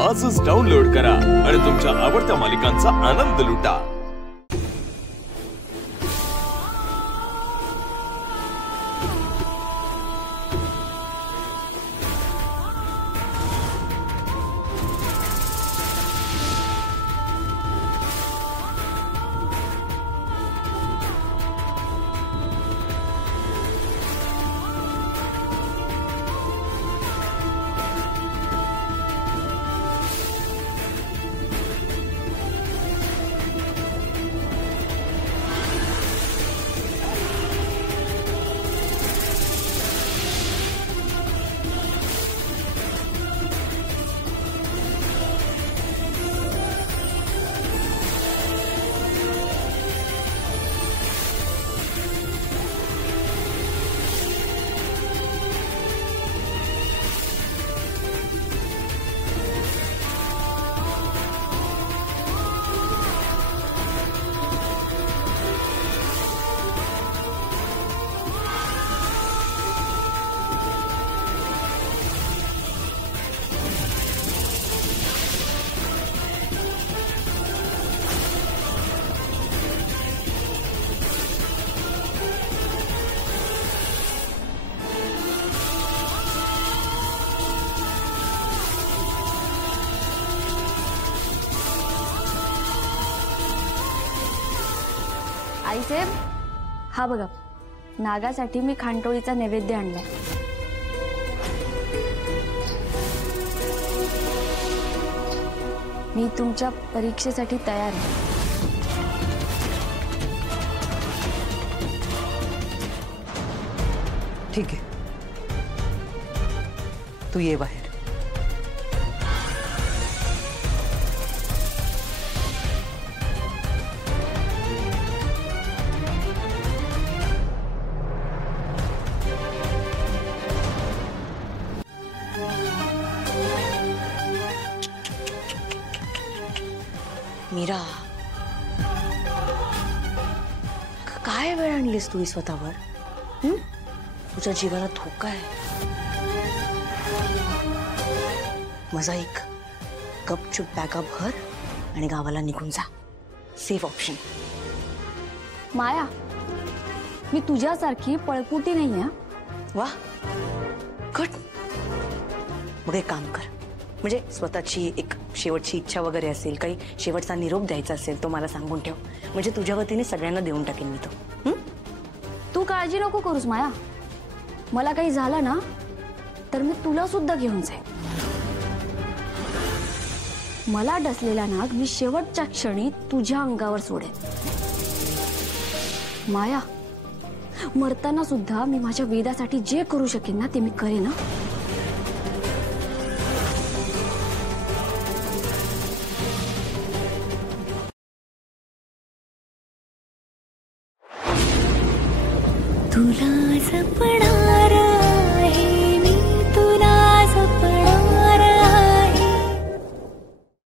आजच डाउनलोड करा आणि तुमच्या आवडत्या मालिकांचा आनंद लुटा। आईसाहेब, हा बघा, नागासाठी मी खांडोळीचा नैवेद्य आणलाय। मी तुमच्या परीक्षेसाठी तयार आहे। ठीक आहे, तू ये बाहेर। मीरा, काय वेळ आणलीस तू स्वतःवर? तुझ्या जीवाला धोका आहे। माझा एक गपचूप बॅगा भर आणि गावाला निघून जा। Safe option. माया, मी तुझ्यासारखी पळपुटी नाही आहे। वा, गुड। मग एक काम कर, म्हणजे स्वतःची एक शेवटची इच्छा वगैरे असेल, काही शेवटचा निरोप द्यायचा असेल तो मला सांगून ठेव, म्हणजे तुझ्या वतीने सगळ्यांना देऊन टाकेन मी तो। तू काळजी नको करूस माया, मला काही झालं ना तर मी तुला सुद्धा घेऊन जाईन। मला डसलेला नाग मी शेवटच्या क्षणी तुझ्या अंगावर सोडेन। माया, मरताना सुद्धा मी माझ्या वेदासाठी जे करू शकेन ना ते मी करेन ना। तुला जपणार